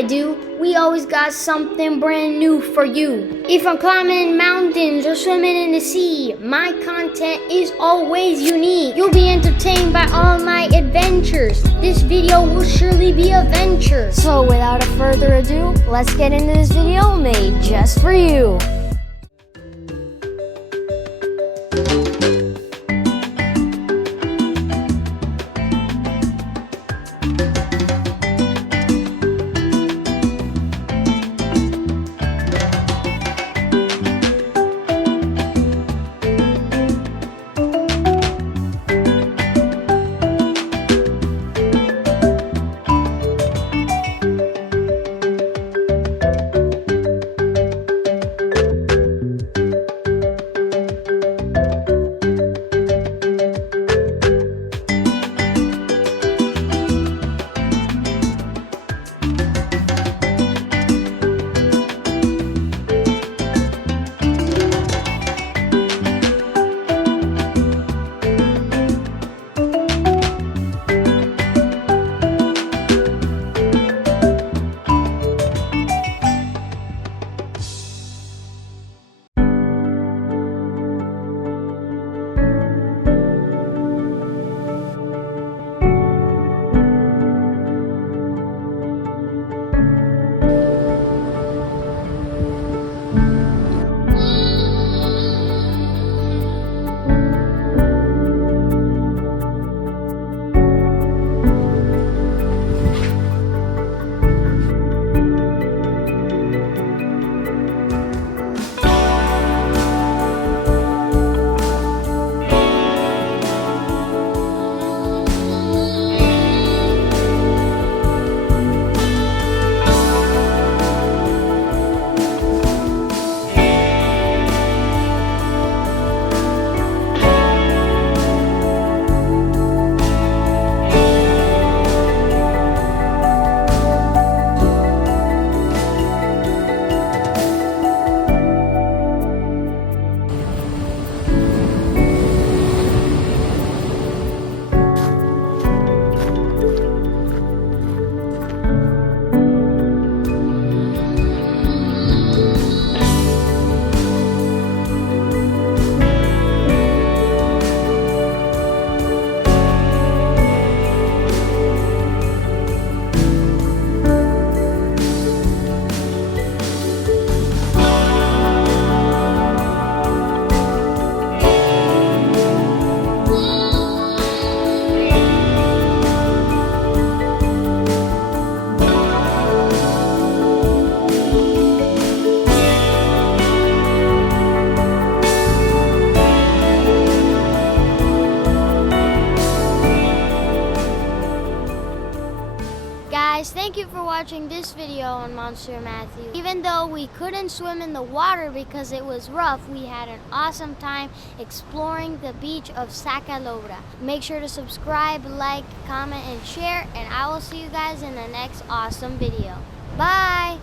I do, we always got something brand new for you. If I'm climbing mountains or swimming in the sea, my content is always unique. You'll be entertained by all my adventures. This video will surely be a venture. So without further ado, let's get into this video made just for you. Guys, thank you for watching this video on Monster Matthew. Even though we couldn't swim in the water because it was rough, we had an awesome time exploring the beach of Calobra. Make sure to subscribe, like, comment, and share, and I will see you guys in the next awesome video. Bye!